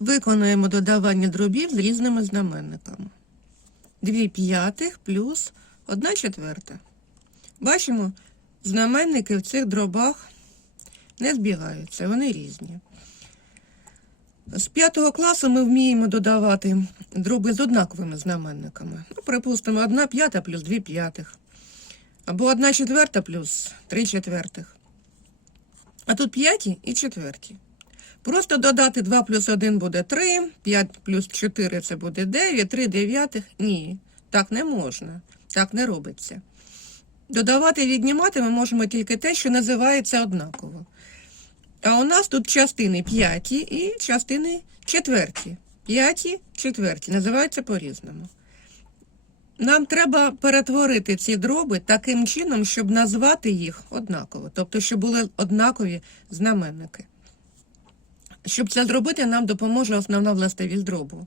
Виконуємо додавання дробів з різними знаменниками. 2 п'ятих плюс 1 четверта. Бачимо, знаменники в цих дробах не збігаються, вони різні. З п'ятого класу ми вміємо додавати дроби з однаковими знаменниками. Ну, припустимо, 1 п'ята плюс 2 п'ятих. Або 1 четверта плюс 3 четвертих. А тут п'яті і четверті. Просто додати 2 плюс 1 буде 3, 5 плюс 4 це буде 9, 3 дев'ятих. Ні, так не можна. Так не робиться. Додавати і віднімати ми можемо тільки те, що називається однаково. А у нас тут частини п'яті і частини четверті. П'яті, четверті. Називаються по-різному. Нам треба перетворити ці дроби таким чином, щоб назвати їх однаково. Тобто, щоб були однакові знаменники. Щоб це зробити, нам допоможе основна властивість дробу.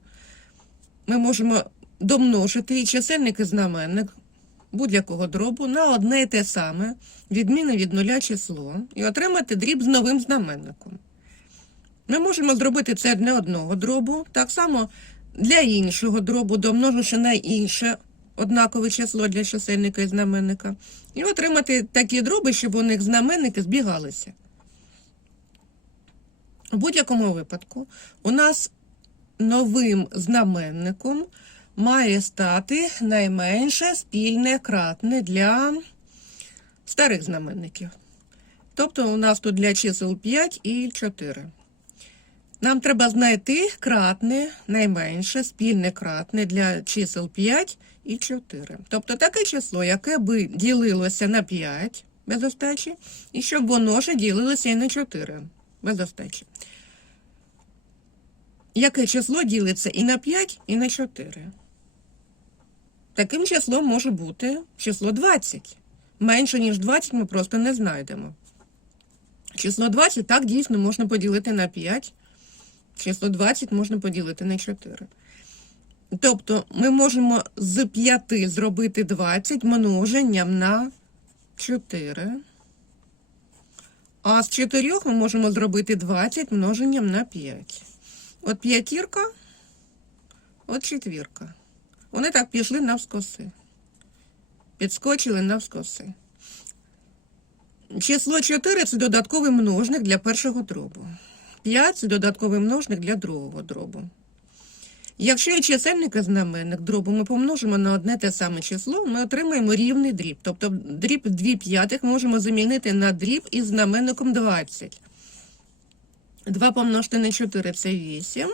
Ми можемо домножити і чисельник і знаменник будь-якого дробу на одне і те саме, відміни від нуля число, і отримати дріб з новим знаменником. Ми можемо зробити це для одного дробу, так само для іншого дробу, домноживши на інше однакове число для чисельника і знаменника, і отримати такі дроби, щоб у них знаменники збігалися. У будь-якому випадку у нас новим знаменником має стати найменше спільне кратне для старих знаменників. Тобто у нас тут для чисел 5 і 4. Нам треба знайти кратне, найменше спільне кратне для чисел 5 і 4. Тобто таке число, яке би ділилося на 5 без остачі, і щоб воно ж ділилося і на 4 без остачі. Яке число ділиться і на 5, і на 4? Таким числом може бути число 20. Менше, ніж 20 ми просто не знайдемо. Число 20 так дійсно можна поділити на 5. Число 20 можна поділити на 4. Тобто ми можемо з 5 зробити 20 множенням на 4. А з 4 ми можемо зробити 20 множенням на 5. От п'ятірка, от четвірка. Вони так пішли навскоси. Підскочили навскоси. Число 4 це додатковий множник для першого дробу. 5 це додатковий множник для другого дробу. Якщо і чисельник і знаменник дробу ми помножимо на одне те саме число, ми отримаємо рівний дріб. Тобто дріб 2 п'ятих можемо замінити на дріб із знаменником 20. 2 помножити на 4 це 8.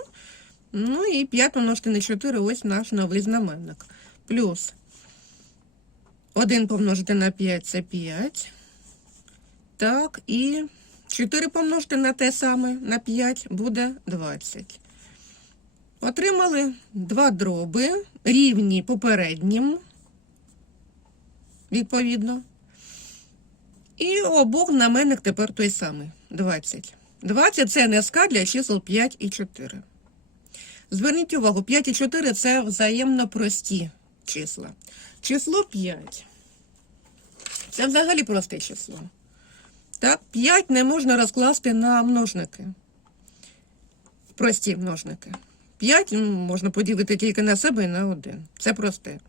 Ну і 5 помножити на 4 ось наш новий знаменник. Плюс 1 помножити на 5 це 5. Так, і 4 помножити на те саме, на 5 буде 20. Отримали два дроби, рівні попереднім, відповідно. І обох знаменник тепер той самий 20. 20 це НСК для чисел 5 і 4. Зверніть увагу, 5 і 4 це взаємно прості числа. Число 5. Це взагалі просте число. Так, 5 не можна розкласти на множники. Прості множники. 5 можна поділити тільки на себе і на 1. Це просте.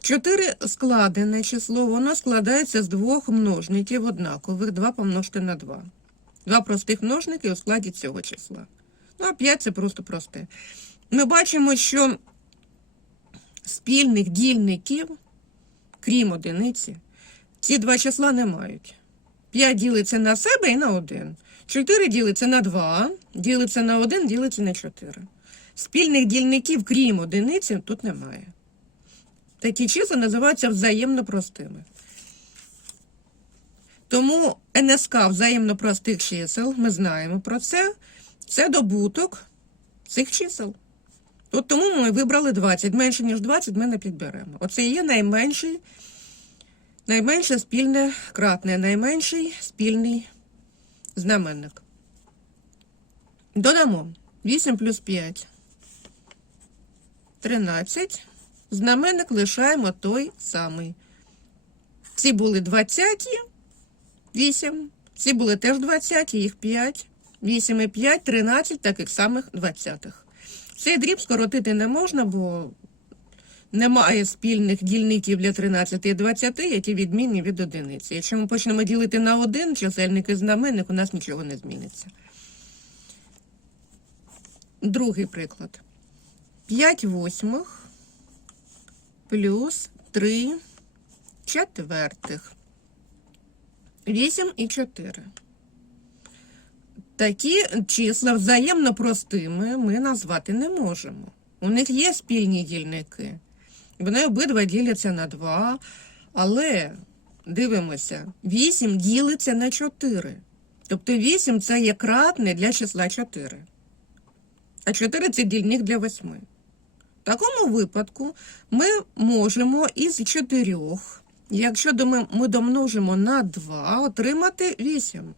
4 складене число, воно складається з двох множників однакових. 2 помножити на 2. Два простих множники у складі цього числа. Ну, а 5 це просто просте. Ми бачимо, що спільних дільників, крім одиниці, ці два числа не мають. 5 ділиться на себе і на 1. 4 ділиться на 2, ділиться на 1, ділиться на 4. Спільних дільників, крім одиниці, тут немає. Такі числа називаються взаємно простими. Тому НСК взаємно простих чисел, ми знаємо про це, це добуток цих чисел. От тому ми вибрали 20. Менше, ніж 20 ми не підберемо. Оце є найменший, найменше спільне кратне, найменший спільний знаменник. Додамо 8 плюс 5. 13. Знаменник лишаємо той самий. Ці були 20, 8. Ці були теж 20, їх 5. 8 і 5, 13 таких самих 20. Цей дріб скоротити не можна, бо немає спільних дільників для 13 і 20, які відмінні від одиниці. Якщо ми почнемо ділити на один чисельник і знаменник, у нас нічого не зміниться. Другий приклад. 5 восьмих плюс 3 четвертих. 8 і 4. Такі числа взаємно простими ми назвати не можемо. У них є спільні дільники. Вони обидва діляться на 2, але дивимося, 8 ділиться на 4. Тобто 8 це є кратне для числа 4. А 4 це дільник для 8. В такому випадку ми можемо із 4, якщо ми домножимо на 2, отримати 8.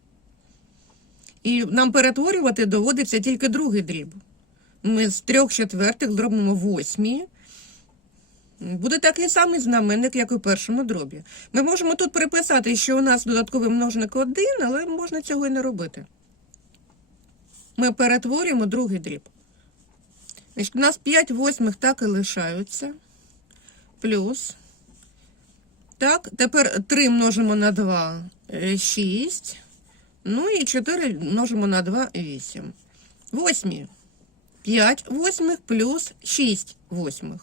І нам перетворювати доводиться тільки другий дріб. Ми з трьох четвертих зробимо восьмі. Буде такий самий знаменник, як у першому дробі. Ми можемо тут приписати, що у нас додатковий множник один, але можна цього і не робити. Ми перетворюємо другий дріб. Значить, у нас 5 восьмих так і лишаються. Плюс. Так, тепер 3 множимо на 2 6. Ну і 4 множимо на 2 8. Восьмі. 5 восьмих плюс 6 восьмих.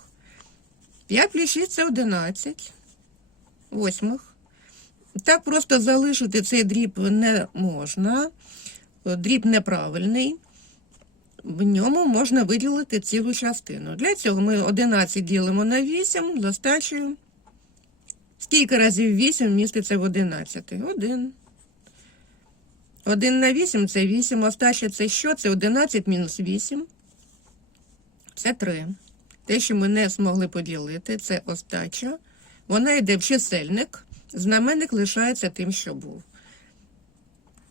5 плюс 6 це 11 восьмих. Так просто залишити цей дріб не можна. Дріб неправильний. В ньому можна виділити цілу частину. Для цього ми 11 ділимо на 8 з остачею. Скільки разів 8 міститься в 11? 1. 1 на 8 це 8. Остача це що? Це 11 мінус 8. Це 3. Те, що ми не змогли поділити, це остача. Вона йде в чисельник. Знаменник лишається тим, що був.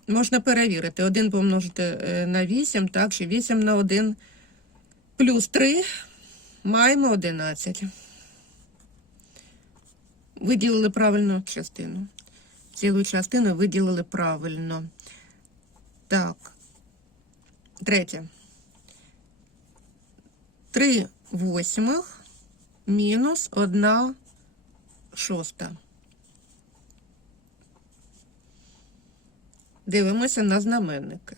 Можна перевірити. 1 помножити е, на 8, так, чи 8 на 1 плюс 3 маємо 11. Виділили правильно частину. Цілу частину виділили правильно. Так. Третє. 3 восьмих мінус 1 шоста. Дивимося на знаменники.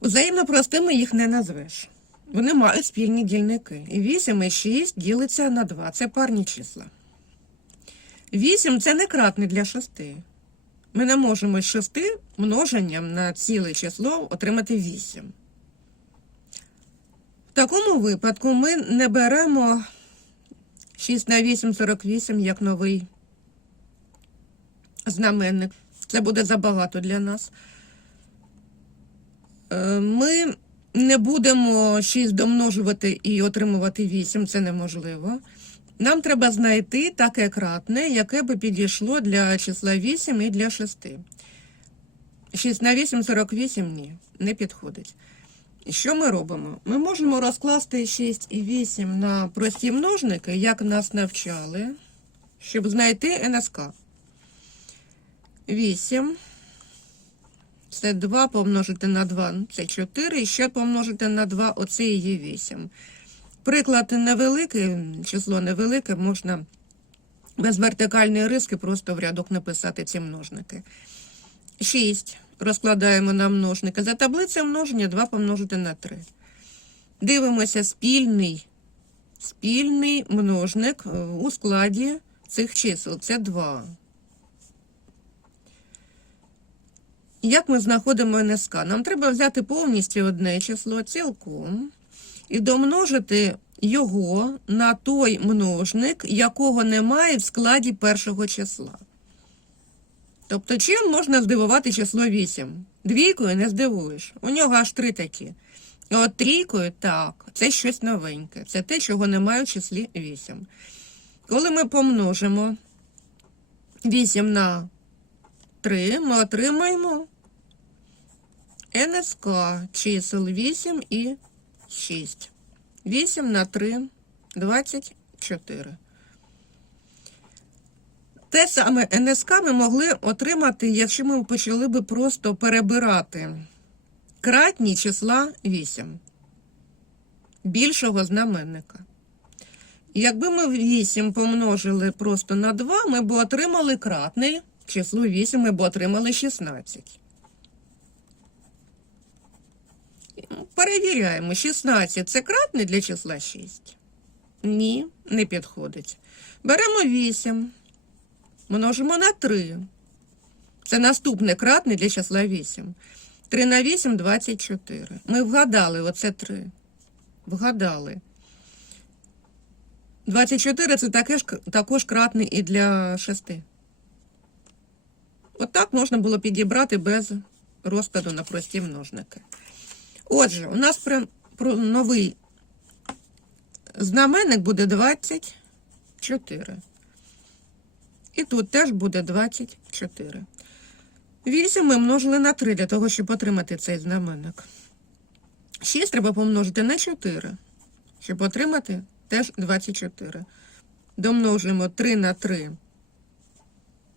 Взаємно простими їх не назвеш. Вони мають спільні дільники. І 8 і 6 ділиться на 2. Це парні числа. 8 це не кратне для 6. Ми не можемо з 6 множенням на ціле число отримати 8. В такому випадку ми не беремо 6 на 8 48 як новий знаменник. Це буде забагато для нас. Е, Ми не будемо 6 домножувати і отримувати 8, це неможливо. Нам треба знайти таке кратне, яке би підійшло для числа 8 і для 6. 6 на 8 48 ні, не підходить. Що ми робимо? Ми можемо розкласти 6 і 8 на прості множники, як нас навчали, щоб знайти НСК. 8. Це 2 помножити на 2, це 4, і ще помножити на 2, оце і є 8. Приклад невеликий, число невелике, можна без вертикальної риски просто в рядок написати ці множники. 6. Розкладаємо на множники. За таблицею множення 2 помножити на 3. Дивимося спільний, спільний множник у складі цих чисел. Це 2. Як ми знаходимо НСК? Нам треба взяти повністю одне число цілком і домножити його на той множник, якого немає в складі першого числа. Тобто, чим можна здивувати число 8? Двійкою не здивуєш. У нього аж три такі. І от трійкою так, це щось новеньке. Це те, чого немає в числі 8. Коли ми помножимо 8 на 3, ми отримаємо НСК чисел 8 і 6. 8 на 3 24. Те саме НСК ми могли отримати, якщо ми почали би просто перебирати кратні числа 8. більшого знаменника. Якби ми 8 помножили просто на 2, ми б отримали кратне число 8, ми б отримали 16. Перевіряємо, 16 це кратне для числа 6? Ні, не підходить. Беремо 8, множимо на 3. Це наступне кратне для числа 8. 3 на 8 – 24. Ми вгадали, оце 3. Вгадали. 24 це таке ж, також кратне і для 6. Отак можна було підібрати без розкладу на прості множники. Отже, у нас про, про новий знаменник буде 24. І тут теж буде 24. 8 ми множили на 3 для того, щоб отримати цей знаменник. 6 треба помножити на 4, щоб отримати теж 24. Домножимо 3 на 3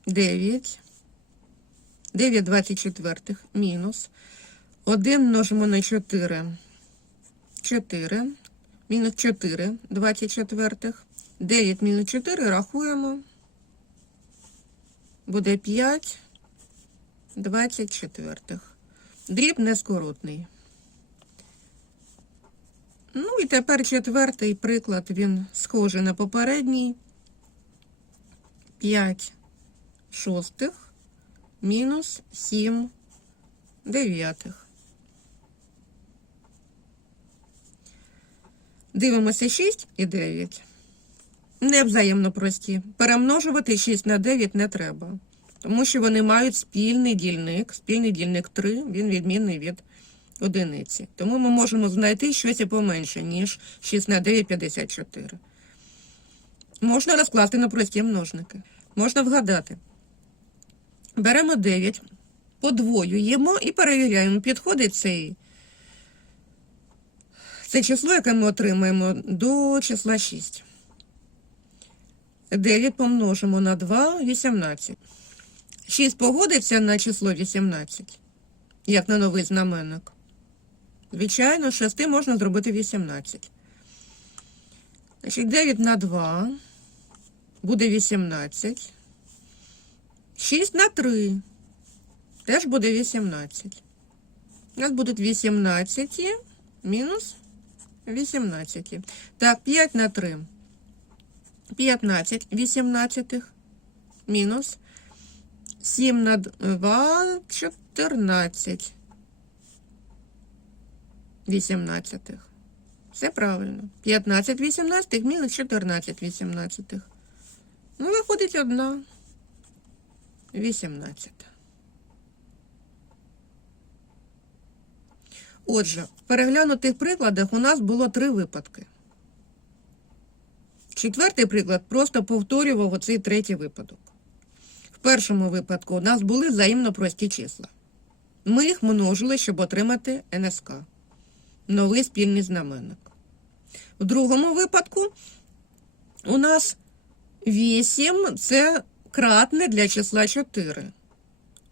9. 9 24 мінус. 1 множимо на 4 4. Мінус 4 24. 9 мінус 4 рахуємо. Буде 5 24. Дріб нескоротний. Ну і тепер четвертий приклад, він схожий на попередній. 5 шостих мінус 7 дев'ятих. Дивимося 6 і 9. Невзаємно прості. Перемножувати 6 на 9 не треба. Тому що вони мають спільний дільник. Спільний дільник 3, він відмінний від одиниці. Тому ми можемо знайти щось поменше, ніж 6 на 9 – 54. Можна розкласти на прості множники. Можна вгадати. Беремо 9, подвоюємо і перевіряємо, підходить цей, це число, яке ми отримаємо, до числа 6. 9 помножимо на 2 – 18. 6 погодиться на число 18, як на новий знаменник. Звичайно, з 6 можна зробити 18. Значить, 9 на 2 буде 18. 6 на 3 теж буде 18. У нас будуть 18 мінус 18. Так, 5 на 3. 15 18 мінус 7 на 2 14 18. Все правильно. 15 18 мінус 14 18. Ну, виходить одна 18. Отже, в переглянутих прикладах у нас було три випадки. Четвертий приклад просто повторював оцей третій випадок. В першому випадку у нас були взаємно прості числа. Ми їх множили, щоб отримати НСК. Новий спільний знаменник. В другому випадку у нас 8 це кратне для числа 4.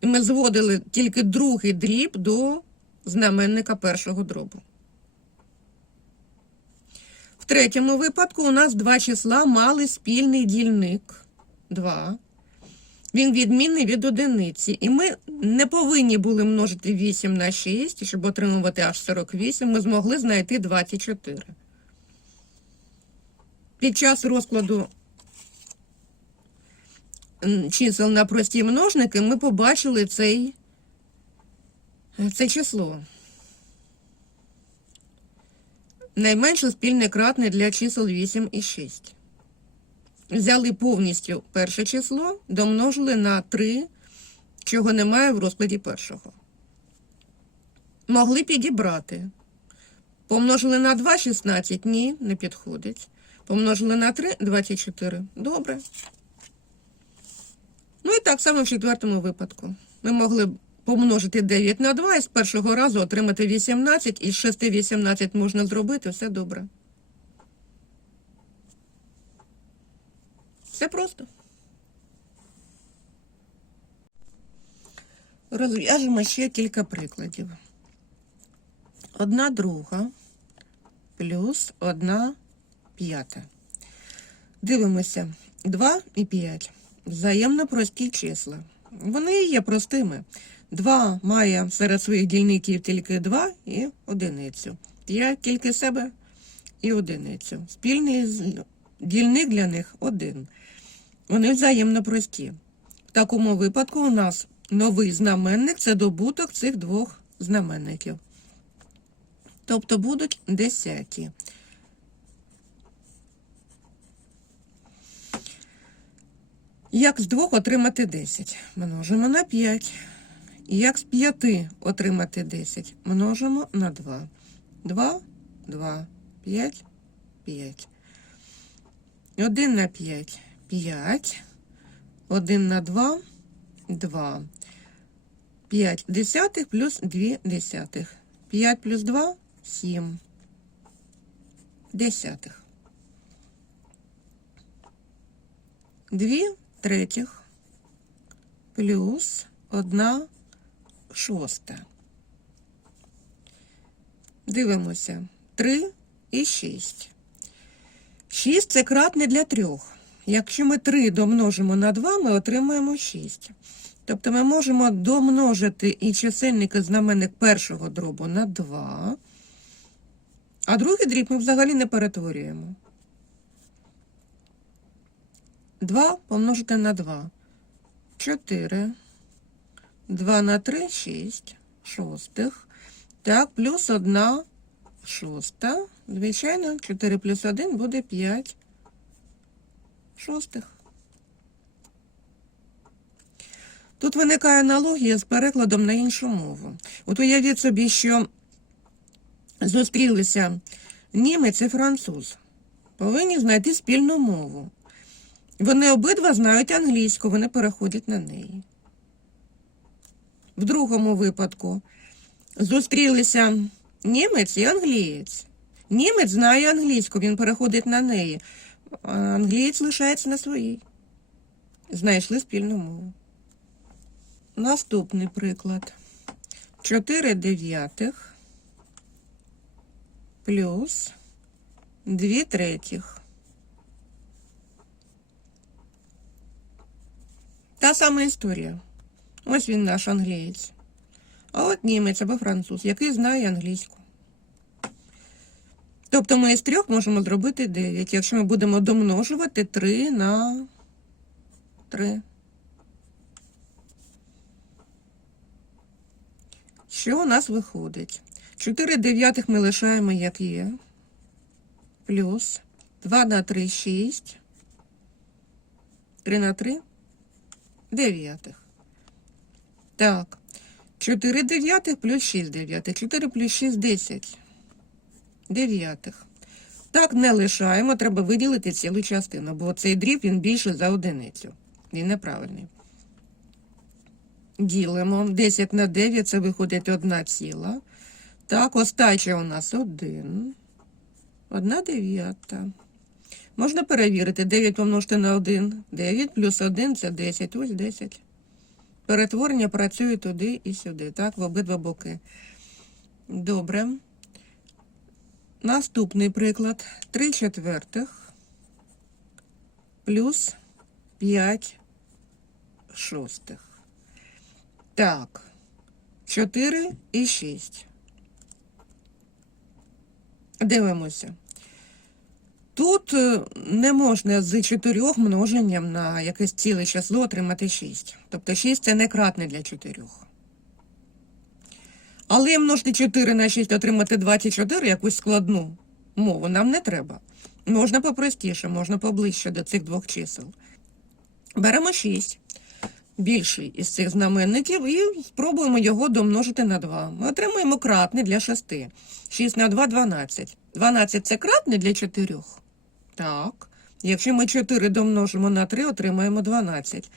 І ми зводили тільки другий дріб до знаменника першого дробу. В третьому випадку у нас два числа мали спільний дільник 2. Він відмінний від одиниці. І ми не повинні були множити 8 на 6, щоб отримувати аж 48, ми змогли знайти 24. Під час розкладу чисел на прості множники ми побачили цей, це число. Найменше спільне кратне для чисел 8 і 6. Взяли повністю перше число, домножили на 3, чого немає в розкладі першого. Могли підібрати. Помножили на 2 16. Ні, не підходить. Помножили на 3 24. Добре. Ну і так само в четвертому випадку. Ми могли помножити 9 на 2 і з першого разу отримати 18, і з 6 18 можна зробити, все добре. Все просто. Розв'яжемо ще кілька прикладів. Одна друга плюс 1 п'ята. Дивимося. 2 і 5. Взаємно прості числа. Вони є простими. 2 має серед своїх дільників тільки 2 і одиницю. 5 тільки себе і одиницю. Спільний дільник для них один. Вони взаємно прості. В такому випадку у нас новий знаменник це добуток цих двох знаменників. Тобто будуть десяті. Як з двох отримати 10? Множимо на 5. І як з 5 отримати 10? Множимо на 2. 2, 2, 5, 5. 1 на 5 – 5. 1 на 2 – 2. 5 десятих плюс 2 десятих. 5 плюс 2 – 7 десятих. 2 третіх плюс 1 шоста. Дивимося. 3 і 6. 6 це кратне для трьох. Якщо ми 3 домножимо на 2, ми отримаємо 6. Тобто ми можемо домножити і чисельник і знаменник першого дробу на 2, а другий дріб ми взагалі не перетворюємо. 2 помножити на 2. 4. 2 на 3 – 6 шостих. Так, плюс 1 шоста. Звичайно, 4 плюс 1 буде 5 шостих. Тут виникає аналогія з перекладом на іншу мову. От уявіть собі, що зустрілися німець і француз. Повинні знайти спільну мову. Вони обидва знають англійську, вони переходять на неї. В другому випадку зустрілися німець і англієць. Німець знає англійську, він переходить на неї. А англієць лишається на своїй. Знайшли спільну мову. Наступний приклад. 4 дев'ятих плюс 2 третіх. Та сама історія. Ось він наш англієць. А от німець або француз, який знає англійську. Тобто ми із трьох можемо зробити 9, якщо ми будемо домножувати 3 на 3. Що у нас виходить? 4 дев'ятих ми лишаємо, як є. Плюс 2 на 3 – 6. 3 на 3 – дев'ятих. Так. 4 дев'ятих плюс 6 дев'ятих. 4 плюс 6 – 10 дев'ятих. Так не лишаємо, треба виділити цілу частину, бо цей дріб він більше за одиницю. Він неправильний. Ділимо. 10 на 9 це виходить 1 ціла. Так, остача у нас 1. 1 дев'ята. Можна перевірити. 9 помножити на 1. 9 плюс 1 це 10. Ось 10. Перетворення працює туди і сюди. Так, в обидва боки. Добре. Наступний приклад. 3 четвертих плюс 5 шостих. Так, 4 і 6. Дивимося. Тут е, не можна з 4 множенням на якесь ціле число отримати 6. Тобто 6 це не кратне для 4. Але множити 4 на 6 отримати 24, якусь складну мову нам не треба. Можна попростіше, можна поближче до цих двох чисел. Беремо 6, більший із цих знаменників, і спробуємо його домножити на 2. Ми отримуємо кратне для 6. 6 на 2 – 12. 12 – це кратне для 4? Так. Якщо ми 4 домножимо на 3, отримаємо 12.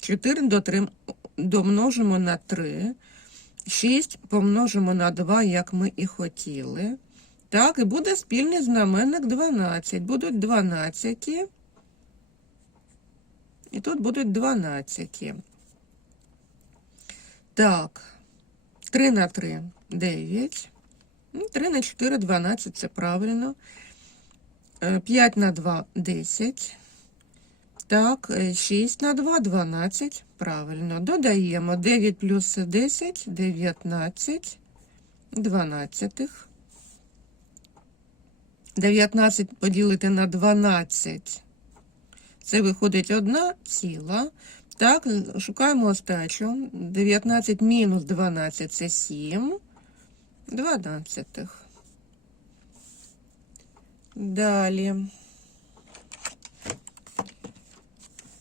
4 до 3 домножимо на 3. 6 помножимо на 2, як ми і хотіли. Так, і буде спільний знаменник 12. Будуть 12. І тут будуть 12. Так, 3 на 3 9. 3 на 4 12, це правильно. 5 на 2 10. Так, 6 на 2 12. Правильно. Додаємо 9 плюс 10 19 12. 19 поділити на 12. Це виходить одна ціла. Так, шукаємо остачу. 19 мінус 12 це 7. 12. Далі.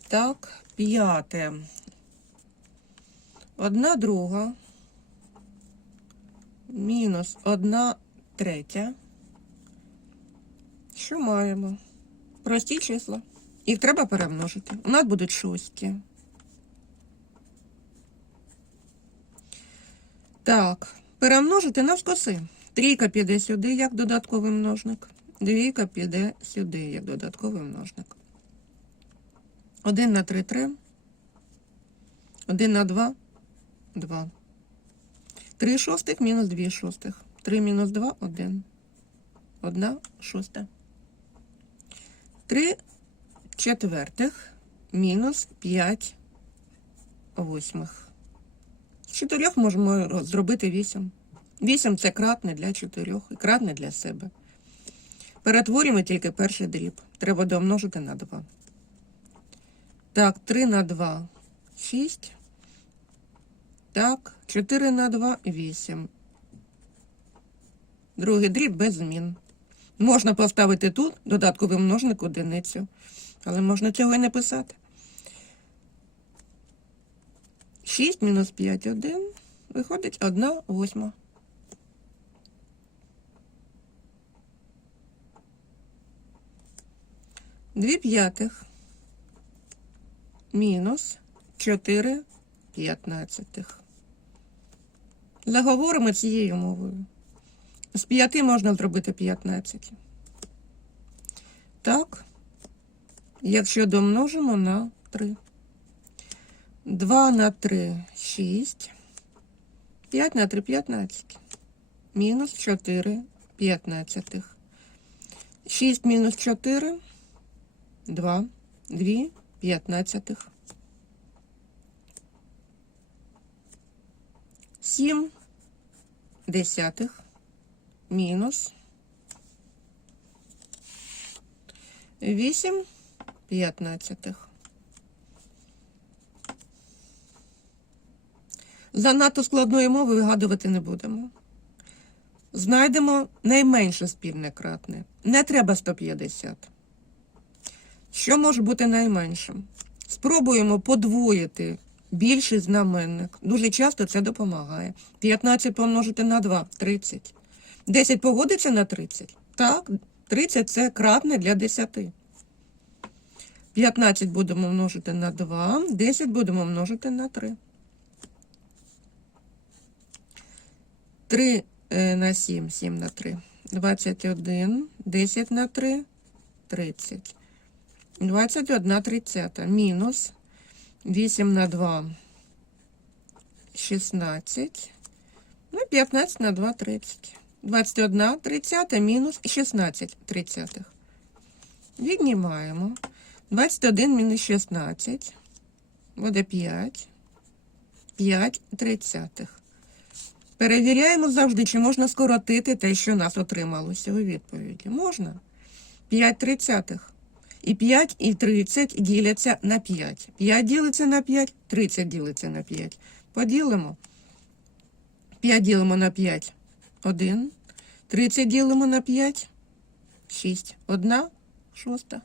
Так, п'яте. Одна друга. Мінус одна третя. Що маємо? Прості числа. Їх треба перемножити. У нас будуть шості. Так, перемножити навскоси. Трійка піде сюди як додатковий множник. Двійка піде сюди як додатковий множник. 1 на 3 3. 1 на 2 2. 3 шостих мінус 2 шостих. 3 мінус 2 1. 1 шоста. 3 четвертих мінус 5 восьмих. З чотирьох можемо зробити 8. 8 це кратне для чотирьох і кратне для себе. Перетворюємо тільки перший дріб. Треба домножити на 2. Так, 3 на 2 6. Так, 4 на 2 8. Другий дріб без змін. Можна поставити тут додатковий множник одиницю, але можна цього і не писати. 6 мінус 5 1. Виходить 1 восьма. Дві п'ятих мінус 4 п'ятнадцятих. Заговоримо цією мовою. З 5 можна зробити 15. Так, якщо домножимо на 3. 2 на 3 6. 5 на 3 15. Мінус 4 п'ятнадцятих. 6 мінус 4 2. 2 п'ятнадцятих. 7 десятих мінус 8 п'ятнадцятих. Занадто складної мови вигадувати не будемо. Знайдемо найменше спільне кратне. Не треба 150. Що може бути найменшим? Спробуємо подвоїти більший знаменник. Дуже часто це допомагає. 15 помножити на 2 30. 10 погодиться на 30? Так, 30 це кратне для 10. 15 будемо множити на 2, 10 будемо множити на 3. 3 е, на 7, 7 на 3. 21, 10 на 3, 30. 21 30. Мінус 8 на 2, 16. Ну, 15 на 2, 30. 21 30 мінус 16 тридцятих. Віднімаємо. 21 мінус 16 буде 5. 5 тридцятих. Перевіряємо завжди, чи можна скоротити те, що у нас отрималося у відповіді. Можна. 5 тридцятих. І 5 і 30 діляться на 5. 5 ділиться на 5, 30 ділиться на 5. Поділимо. 5 ділимо на 5. 1. 30 ділимо на 5. 6. 1 шоста.